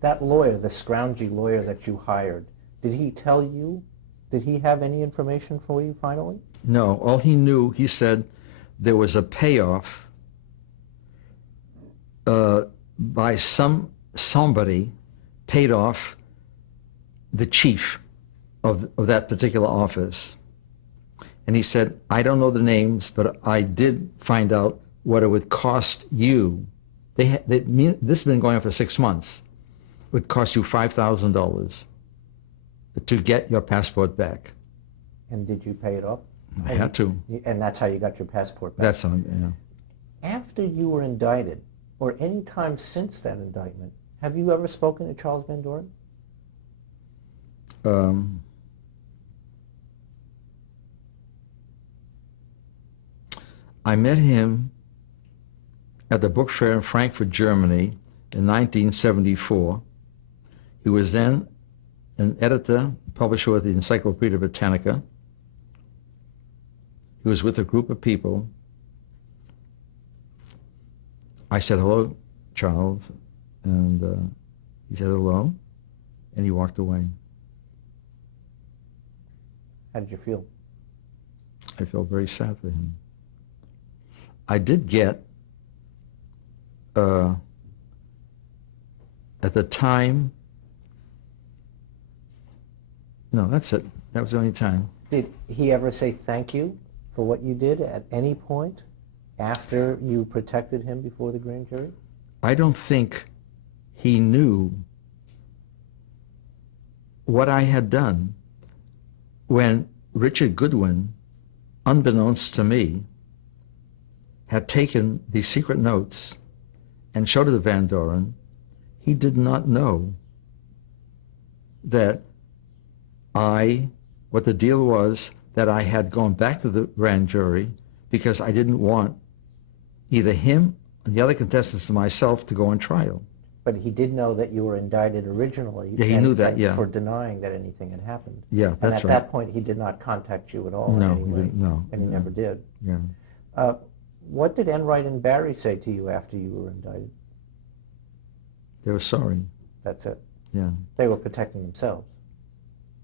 That lawyer, the scroungy lawyer that you hired, did he tell you, did he have any information for you finally? No, all he knew, he said there was a payoff by somebody paid off the chief of that particular office. And he said, I don't know the names, but I did find out what it would cost you. This has been going on for 6 months. It would cost you $5,000 to get your passport back. And did you pay it off? I had to. And that's how you got your passport back? That's on, yeah. After you were indicted, or any time since that indictment, have you ever spoken to Charles Van Doren? I met him at the book fair in Frankfurt, Germany in 1974. He was then an editor, publisher of the Encyclopedia Britannica. He was with a group of people. I said, hello, Charles, and he said hello, and he walked away. How did you feel? I felt very sad for him. I did get, at the time, no, that's it. That was the only time. Did he ever say thank you for what you did at any point after you protected him before the grand jury? I don't think he knew what I had done when Richard Goodwin, unbeknownst to me, had taken these secret notes and showed it to Van Doren. He did not know that what the deal was, that I had gone back to the grand jury because I didn't want either him and the other contestants or myself to go on trial. But he did know that you were indicted originally. Yeah, he knew that, yeah. For denying that anything had happened. Yeah, that's right. And at that point, he did not contact you at all No, in any way. no. And he never did. Yeah. What did Enright and Barry say to you after you were indicted? They were sorry. That's it. Yeah. They were protecting themselves.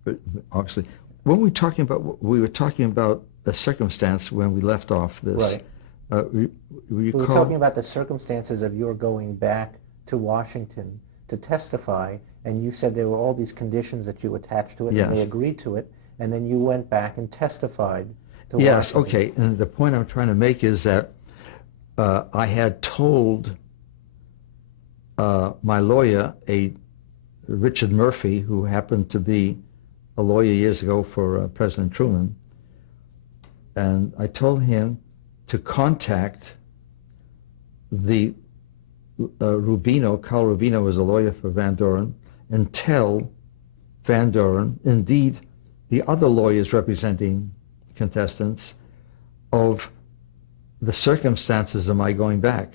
But obviously, when we were talking about the circumstance when we left off this. Right. We were talking about the circumstances of your going back to Washington to testify, and you said there were all these conditions that you attached to it, Yes. and they agreed to it, and then you went back and testified to Yes, Washington. okay. And the point I'm trying to make is that I had told my lawyer, Richard Murphy, who happened to be a lawyer years ago for President Truman, and I told him to contact the Carl Rubino was a lawyer for Van Doren, and tell Van Doren, indeed the other lawyers representing contestants, of the circumstances of my going back,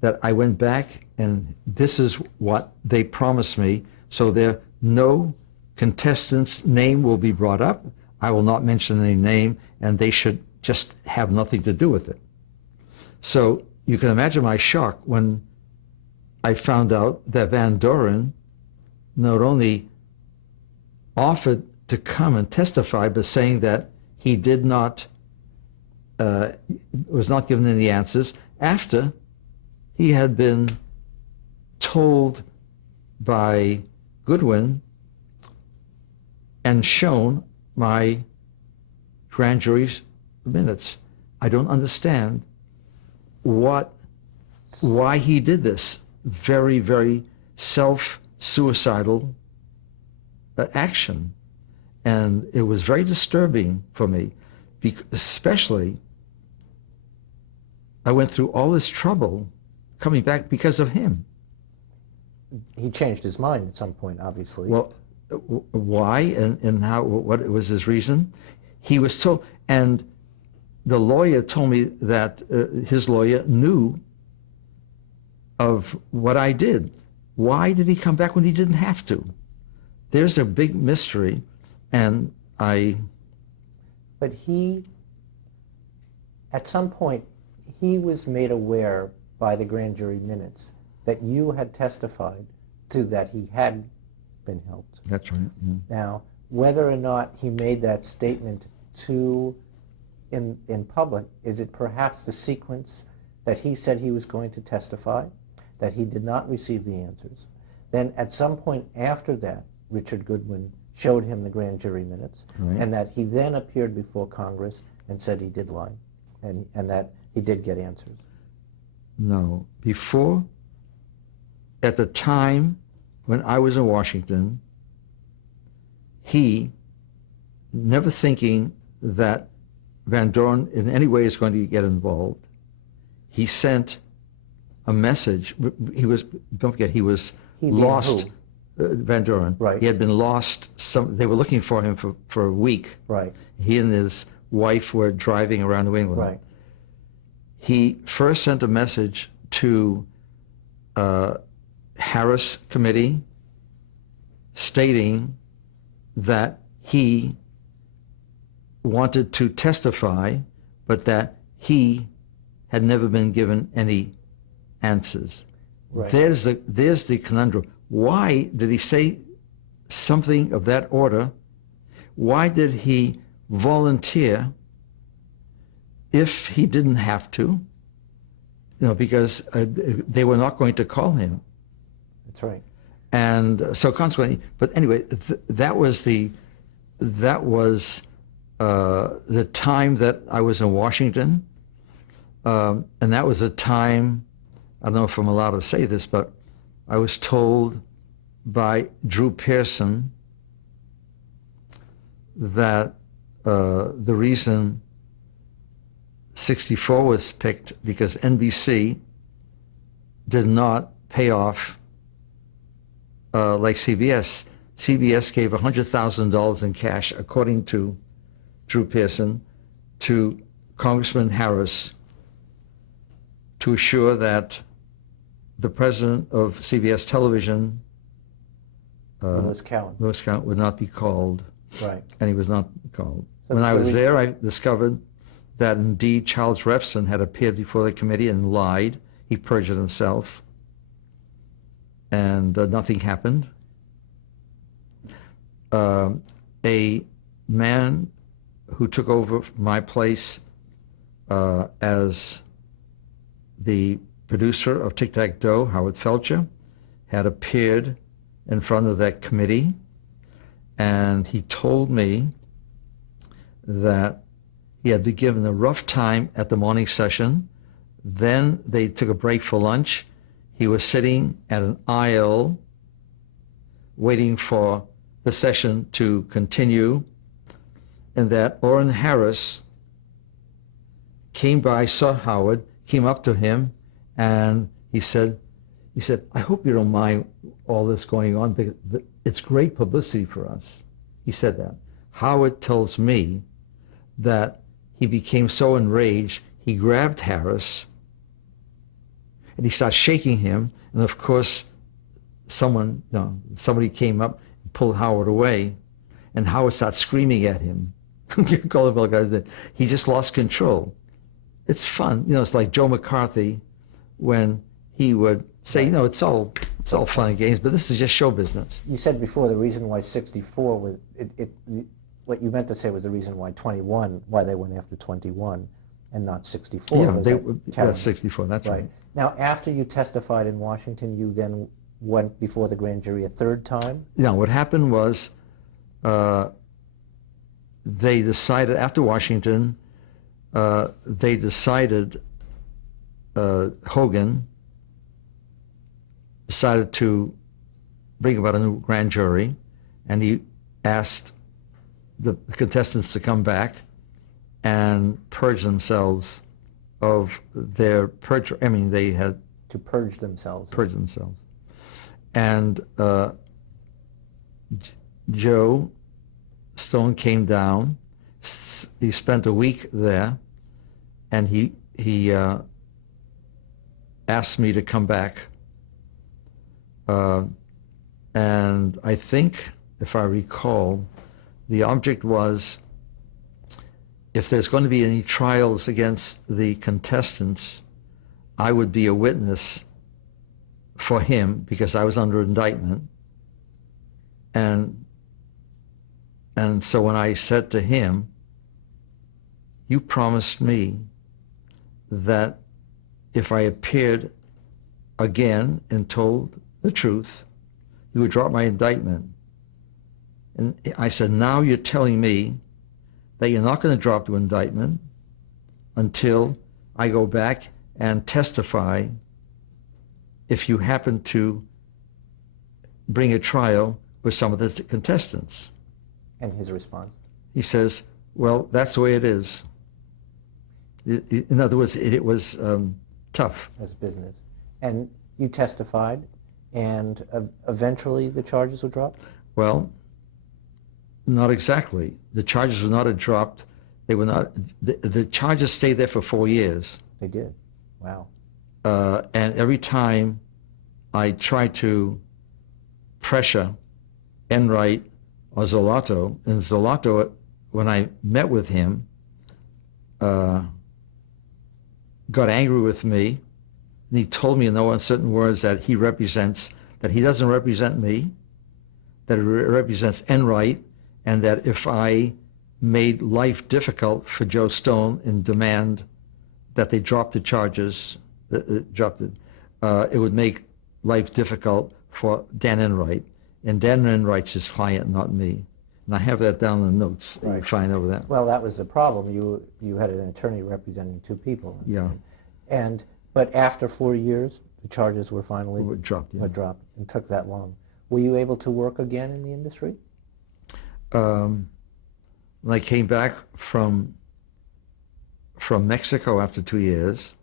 that I went back and this is what they promised me, so there no contestant's name will be brought up. I will not mention any name, and they should just have nothing to do with it. So you can imagine my shock when I found out that Van Doren not only offered to come and testify, but saying that he did not, was not given any answers after he had been told by Goodwin and shown my grand jury's minutes. I don't understand why he did this very, very self-suicidal action. And it was very disturbing for me, especially I went through all this trouble coming back because of him. He changed his mind at some point, obviously. Well, why and how, what was his reason? He was told, and the lawyer told me that his lawyer knew of what I did. Why did he come back when he didn't have to? There's a big mystery, and But he, at some point, he was made aware by the grand jury minutes that you had testified to that he had been helped. That's right. Yeah. Now, whether or not he made that statement in public, is it perhaps the sequence that he said he was going to testify, that he did not receive the answers? Then at some point after that, Richard Goodwin showed him the grand jury minutes, Right. and that he then appeared before Congress and said he did lie, and that he did get answers. No. Before, at the time when I was in Washington, he, never thinking that Van Doren in any way is going to get involved, he sent a message. Don't forget, he was He being lost, Van Doren. Right. He had been lost. They were looking for him for a week. Right, He and his wife were driving around New England. right, He first sent a message to Harris Committee stating that he wanted to testify, but that he had never been given any answers. right. There's the conundrum. Why did he say something of that order? Why did he volunteer if he didn't have to? Because they were not going to call him. That's right. And so consequently, but anyway, that was the time that I was in Washington, and that was a time, I don't know if I'm allowed to say this, but I was told by Drew Pearson that the reason 64 was picked because NBC did not pay off like CBS. CBS gave $100,000 in cash, according to Drew Pearson, to Congressman Harris to assure that the president of CBS Television, Lewis Cowan. Lewis Cowan, would not be called, Right. and he was not called. So When I so was we- there, I discovered that indeed Charles Refson had appeared before the committee and lied. He perjured himself, and nothing happened. A man who took over my place as the producer of Tic Tac Doe, Howard Felcher, had appeared in front of that committee, and he told me that he had been given a rough time at the morning session. Then they took a break for lunch. He was sitting at an aisle waiting for the session to continue, and that Orrin Harris came by, saw Howard, came up to him, and he said, I hope you don't mind all this going on, because it's great publicity for us. He said that. Howard tells me that he became so enraged, he grabbed Harris, and he started shaking him, and of course, somebody came up and pulled Howard away, and Howard started screaming at him. He just lost control. It's fun. It's like Joe McCarthy when he would say, it's all fun and games, but this is just show business. You said before the reason why 64 was, what you meant to say was the reason why why they went after 21 and not 64. Yeah, was they that were, Kavanaugh? 64, that's right. Now, after you testified in Washington, you then went before the grand jury a third time? Yeah, what happened was they decided, after Washington, they decided, Hogan decided to bring about a new grand jury, and he asked the contestants to come back and purge themselves of their perjury. I mean, they had To purge themselves. purged themselves. And Joe Stone came down. He spent a week there, and he asked me to come back. And I think, if I recall, the object was, if there's going to be any trials against the contestants, I would be a witness for him because I was under indictment. And so when I said to him, you promised me that if I appeared again and told the truth, you would drop my indictment. And I said, now you're telling me that you're not going to drop the indictment until I go back and testify if you happen to bring a trial with some of the contestants. And his response? He says, well, that's the way it is. In other words, it was tough. As business. And you testified, and eventually the charges were dropped? Well, not exactly. The charges were not dropped. They were not. The charges stayed there for 4 years. They did. Wow. And every time I tried to pressure Enright or Zoloto, and Zoloto, when I met with him, got angry with me, and he told me in no uncertain words that he doesn't represent me, that it represents Enright, and that if I made life difficult for Joe Stone and demand that they drop the charges, it would make life difficult for Dan Enright. And Dan Enright's his client, not me. And I have that down in the notes. Right. You find over that. Well, that was the problem. You had an attorney representing two people. Yeah. But after 4 years, the charges were finally dropped. Yeah. dropped. It took that long. Were you able to work again in the industry? When I came back from Mexico after 2 years,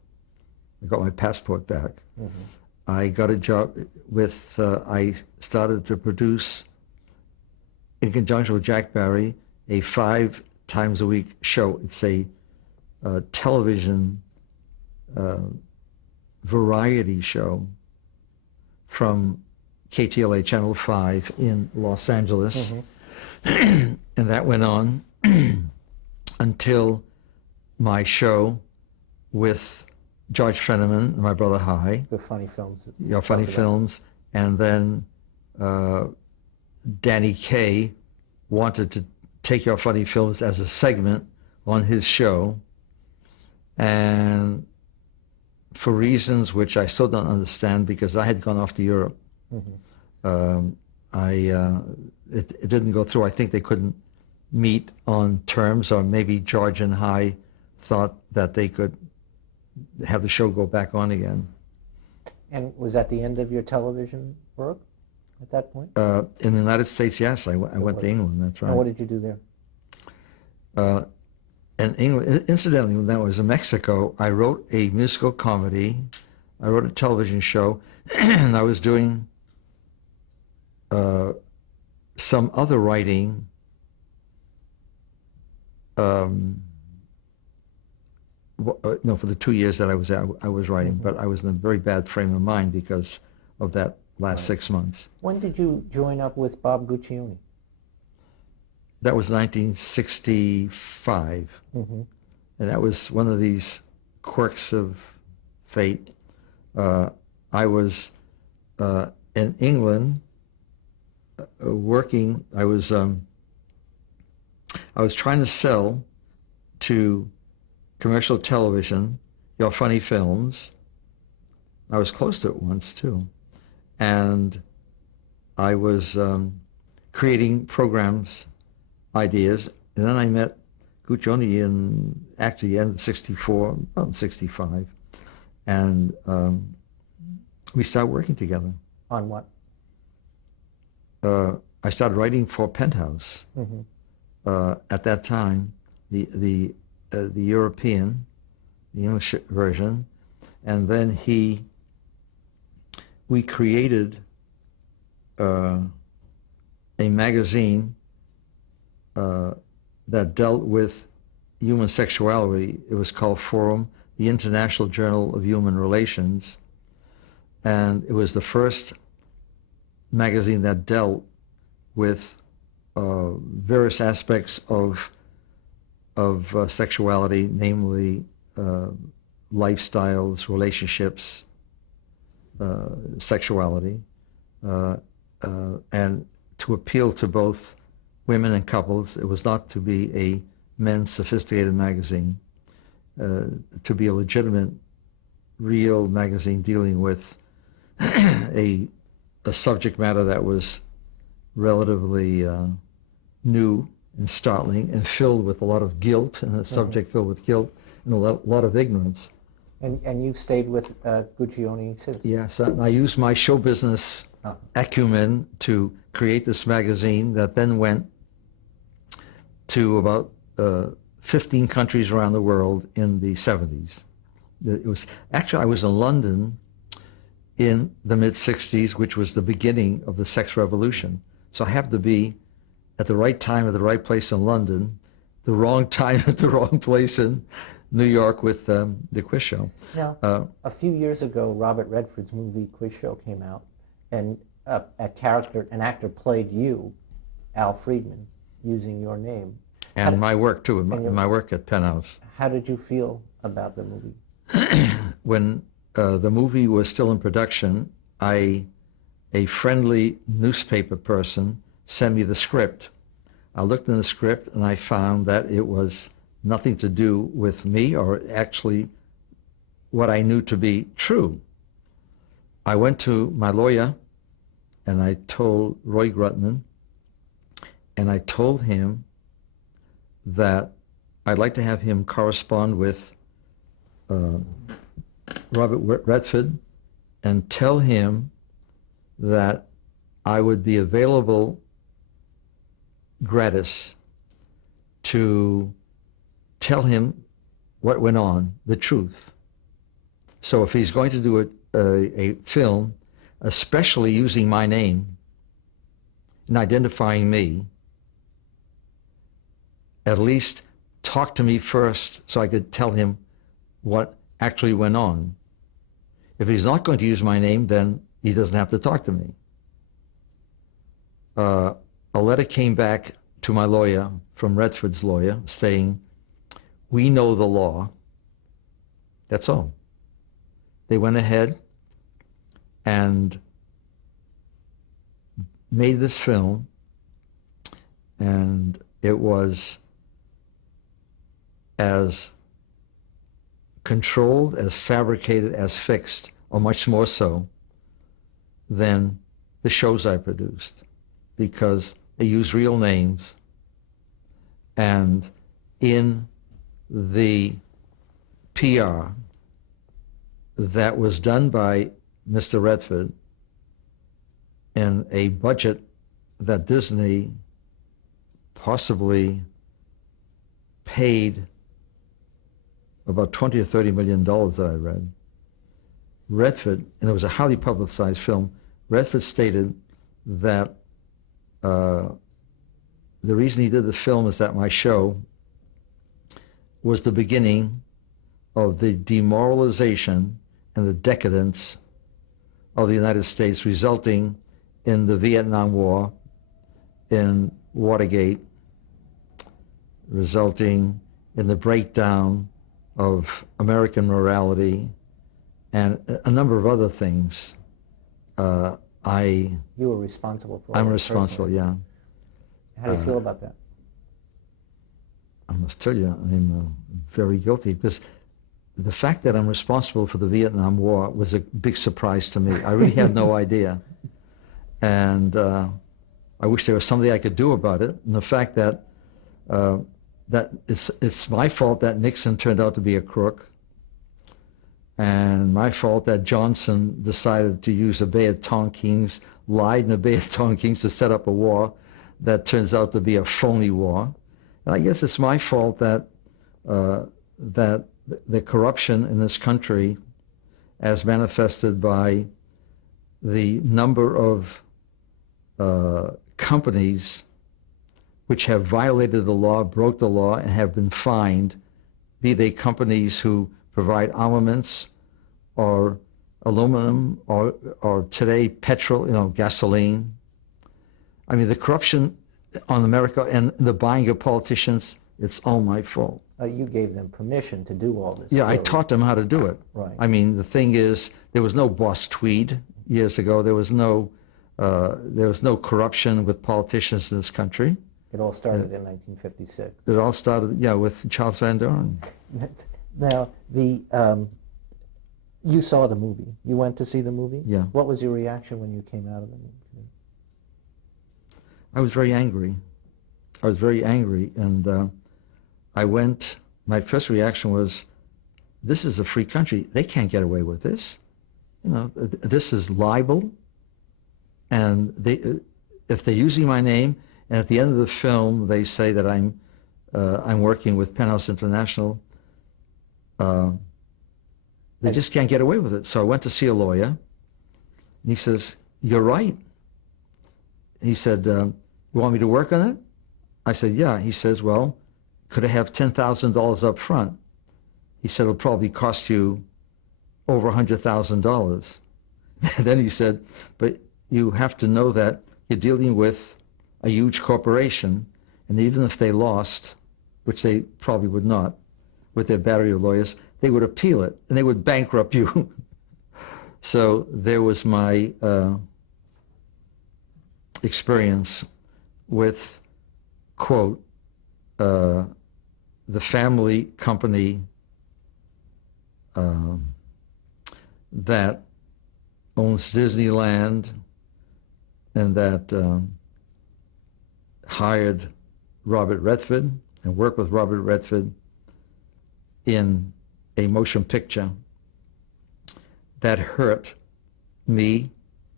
I got my passport back. Mm-hmm. I got a job with, I started to produce, in conjunction with Jack Barry, a 5 times a week show. It's a television variety show from KTLA Channel 5 in Los Angeles. Mm-hmm. And that went on until my show with George Fenneman and my brother High. The Funny Films. Yeah, Funny Films. And then Danny Kaye wanted to take Your Funny Films as a segment on his show. And for reasons which I still don't understand, because I had gone off to Europe, mm-hmm. It didn't go through. I think they couldn't meet on terms, or maybe George and High thought that they could have the show go back on again. And was that the end of your television work at that point? In the United States, yes. I went to England, that's right. And what did you do there? In England, incidentally, when I was in Mexico, I wrote a musical comedy. I wrote a television show, and I was doing some other writing. For the 2 years that I was writing, mm-hmm. but I was in a very bad frame of mind because of that last 6 months. When did you join up with Bob Guccione? That was 1965, mm-hmm. and that was one of these quirks of fate. I was in England working. I was trying to sell to commercial television Your Funny Films. I was close to it once too, and I was creating programs, ideas, and then I met Guccione in actually end of 64, 65, and we started working together. On what? I started writing for Penthouse. Mm-hmm. At that time, the European, the English version, and then we created a magazine that dealt with human sexuality. It was called Forum, the International Journal of Human Relations, and it was the first magazine that dealt with various aspects of sexuality, namely lifestyles, relationships, sexuality, and to appeal to both women and couples. It was not to be a men's sophisticated magazine, to be a legitimate, real magazine dealing with a subject matter that was relatively new and startling and filled with a lot of guilt, and a subject filled with guilt and a lot of ignorance. And you've stayed with Guccione since? Yes, and I used my show business acumen to create this magazine that then went to about 15 countries around the world in the 70s. It was actually, I was in London in the mid-60s, which was the beginning of the sex revolution. So I happened to be at the right time at the right place in London, the wrong time at the wrong place in New York with the quiz show. Now, a few years ago, Robert Redford's movie Quiz Show came out, and an actor played you, Al Freedman, using your name. And my work too, my work at Penthouse. How did you feel about the movie? When the movie was still in production, a friendly newspaper person sent me the script. I looked in the script and I found that it was nothing to do with me, or actually what I knew to be true. I went to my lawyer and I told Roy Grutman, and I told him that I'd like to have him correspond with Robert Redford and tell him that I would be available gratis to tell him what went on, the truth. So if he's going to do a film, especially using my name and identifying me, at least talk to me first so I could tell him what actually went on. If he's not going to use my name, then he doesn't have to talk to me. A letter came back to my lawyer from Redford's lawyer saying, "We know the law." That's all. They went ahead and made this film, and it was as controlled, as fabricated, as fixed, or much more so than the shows I produced, because they use real names. And in the PR that was done by Mr. Redford in a budget that Disney possibly paid about $20 or $30 million that I read, Redford, and it was a highly publicized film, Redford stated that the reason he did the film is that my show was the beginning of the demoralization and the decadence of the United States, resulting in the Vietnam War, in Watergate, resulting in the breakdown of American morality, and a number of other things. You were responsible for. I'm responsible, personally. yeah. How do you feel about that? I must tell you, I'm very guilty, because the fact that I'm responsible for the Vietnam War was a big surprise to me. I really had no idea. And I wish there was something I could do about it. And the fact that that it's my fault that Nixon turned out to be a crook, and my fault that Johnson decided to use a Bay of Tonquins, lied in the Bay of Tonquins to set up a war that turns out to be a phony war. And I guess it's my fault that that the corruption in this country, as manifested by the number of companies which have violated the law, broke the law, and have been fined, be they companies who provide armaments or aluminum or today petrol, gasoline. I mean, the corruption on America and the buying of politicians, it's all my fault. You gave them permission to do all this. Yeah, I clearly. taught them how to do it. Right. I mean, the thing is, there was no Boss Tweed years ago. There was no corruption with politicians in this country. It all started in 1956. It all started, yeah, with Charles Van Doren. Now, you saw the movie. You went to see the movie? Yeah. What was your reaction when you came out of the movie? I was very angry. And my first reaction was, this is a free country. They can't get away with this. You know, this is libel. And if they're using my name, and at the end of the film they say that I'm working with Penthouse International, they just can't get away with it. So I went to see a lawyer, and he says, "You're right." He said, "You want me to work on it?" I said, "Yeah." He says, "Well, could I have $10,000 up front?" He said, "It'll probably cost you over $100,000. Then he said, "But you have to know that you're dealing with a huge corporation, and even if they lost, which they probably would not, with their battery of lawyers, they would appeal it, and they would bankrupt you." So there was my experience with, quote, the family company that owns Disneyland and that hired Robert Redford and worked with Robert Redford in a motion picture that hurt me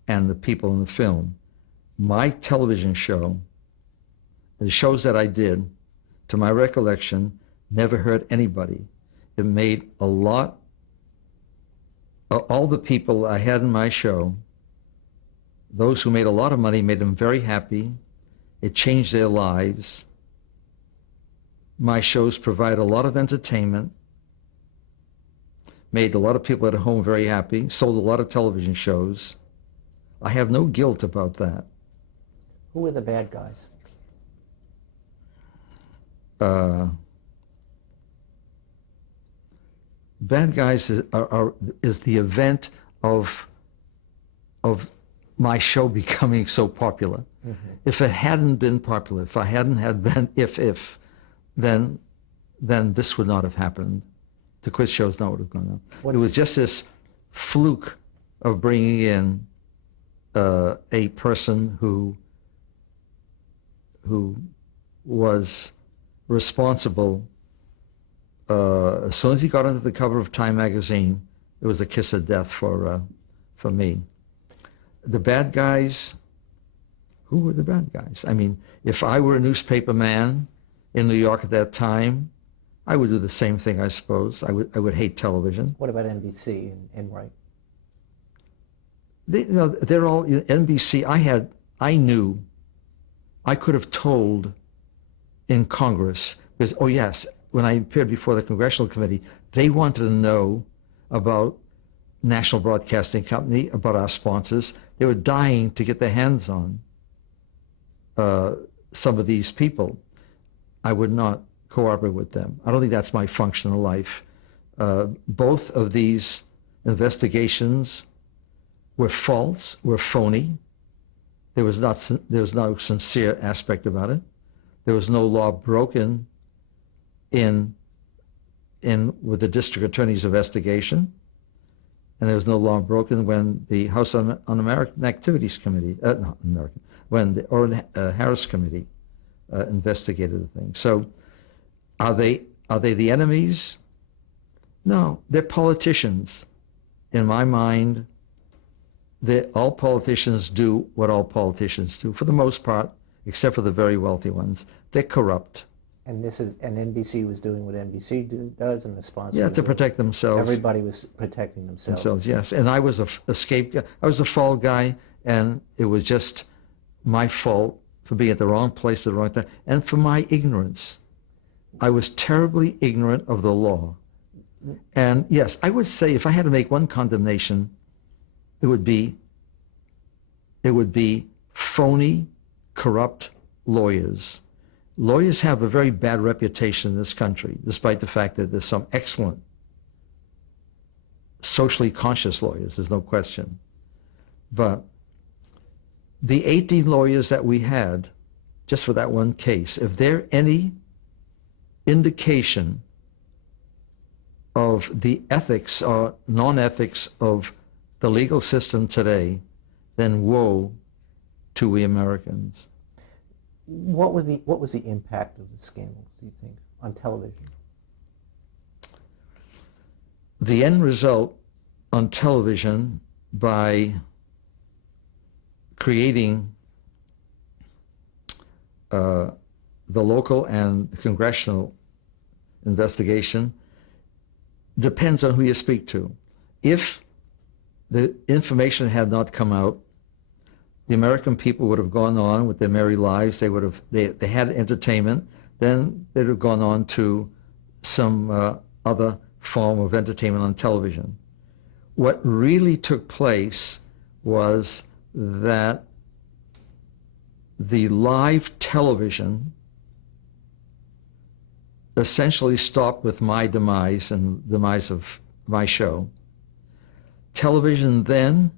and the people in the film. My television show, the shows that I did, to my recollection, never hurt anybody. It made a lot, all the people I had in my show, those who made a lot of money, made them very happy. It changed their lives. My shows provide a lot of entertainment, made a lot of people at home very happy, sold a lot of television shows. I have no guilt about that. Who were the bad guys? Bad guys is the event of my show becoming so popular. Mm-hmm. If it hadn't been popular, if I hadn't had been then this would not have happened. The quiz shows not would have gone on. It was just this fluke of bringing in a person who was responsible. As soon as he got onto the cover of Time magazine, it was a kiss of death for me. The bad guys, who were the bad guys? I mean, if I were a newspaper man in New York at that time, I would do the same thing, I suppose. I would hate television. What about NBC and Enright? They're all NBC. I knew, I could have told in Congress, because, oh yes, when I appeared before the Congressional Committee, they wanted to know about National Broadcasting Company, about our sponsors. They were dying to get their hands on some of these people. I would not cooperate with them. I don't think that's my function in life. Both of these investigations were false, were phony. There was no sincere aspect about it. There was no law broken in with the district attorney's investigation, and there was no law broken when the House Un-American Activities Committee, when the Orrin Harris Committee investigated the thing. So, are they the enemies? No, they're politicians. In my mind, all politicians do what all politicians do, for the most part, except for the very wealthy ones. They're corrupt. And NBC was doing what NBC does, and the sponsor. Yeah, to protect themselves. Everybody was protecting themselves. Yes. And I was a scapegoat. I was a fall guy, and it was just my fault for being at the wrong place at the wrong time, and for my ignorance. I was terribly ignorant of the law. And yes, I would say if I had to make one condemnation, it would be phony, corrupt lawyers. lawyers have a very bad reputation in this country, despite the fact that there's some excellent socially conscious lawyers, there's no question. But the 18 lawyers that we had, just for that one case, if there any indication of the ethics or non-ethics of the legal system today, then woe to we Americans. What was the impact of the scandal, do you think, on television? The end result on television, by creating the local and congressional investigation, depends on who you speak to. If the information had not come out, the American people would have gone on with their merry lives. They would have, they had entertainment. Then they'd have gone on to some other form of entertainment on television. What really took place was that the live television essentially stopped with my demise and the demise of my show. Television then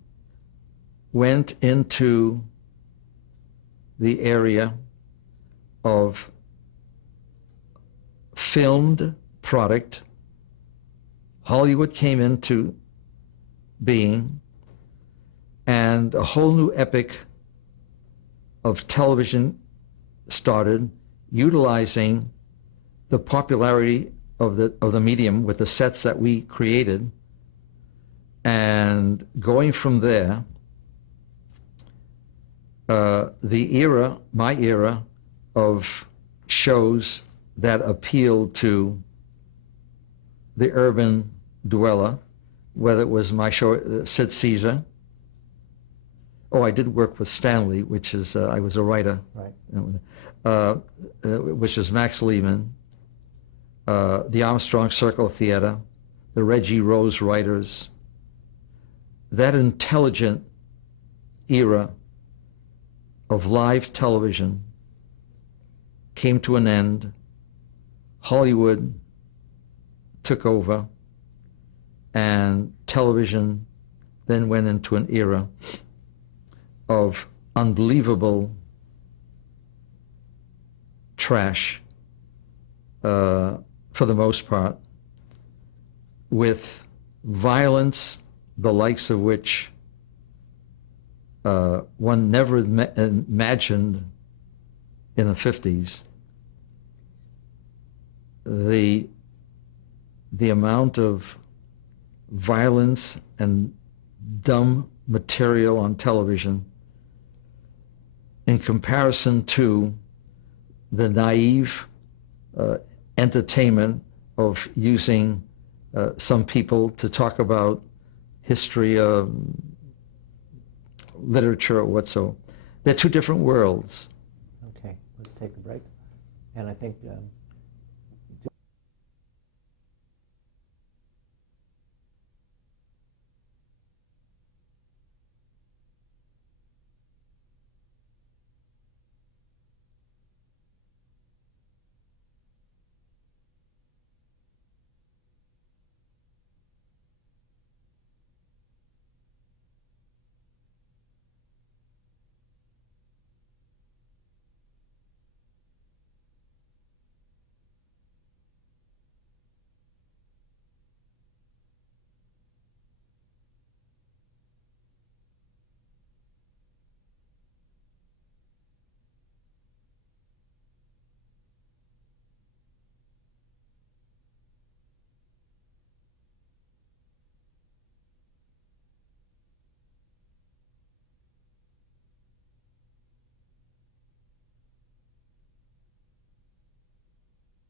went into the area of filmed product. Hollywood came into being, and a whole new epic of television started, utilizing the popularity of the medium with the sets that we created, and going from there, the era, my era, of shows that appealed to the urban dweller, whether it was my show, Sid Caesar. Oh, I did work with Stanley, which is, I was a writer, Right. Which is Max Lehman, the Armstrong Circle Theater, the Reggie Rose writers. That intelligent era of live television came to an end. Hollywood took over, and television then went into an era of unbelievable trash, for the most part, with violence the likes of which one never imagined in the 50s. The amount of violence and dumb material on television in comparison to the naive entertainment of using some people to talk about history, literature, or whatsoever. They're two different worlds. Okay, let's take a break. And I think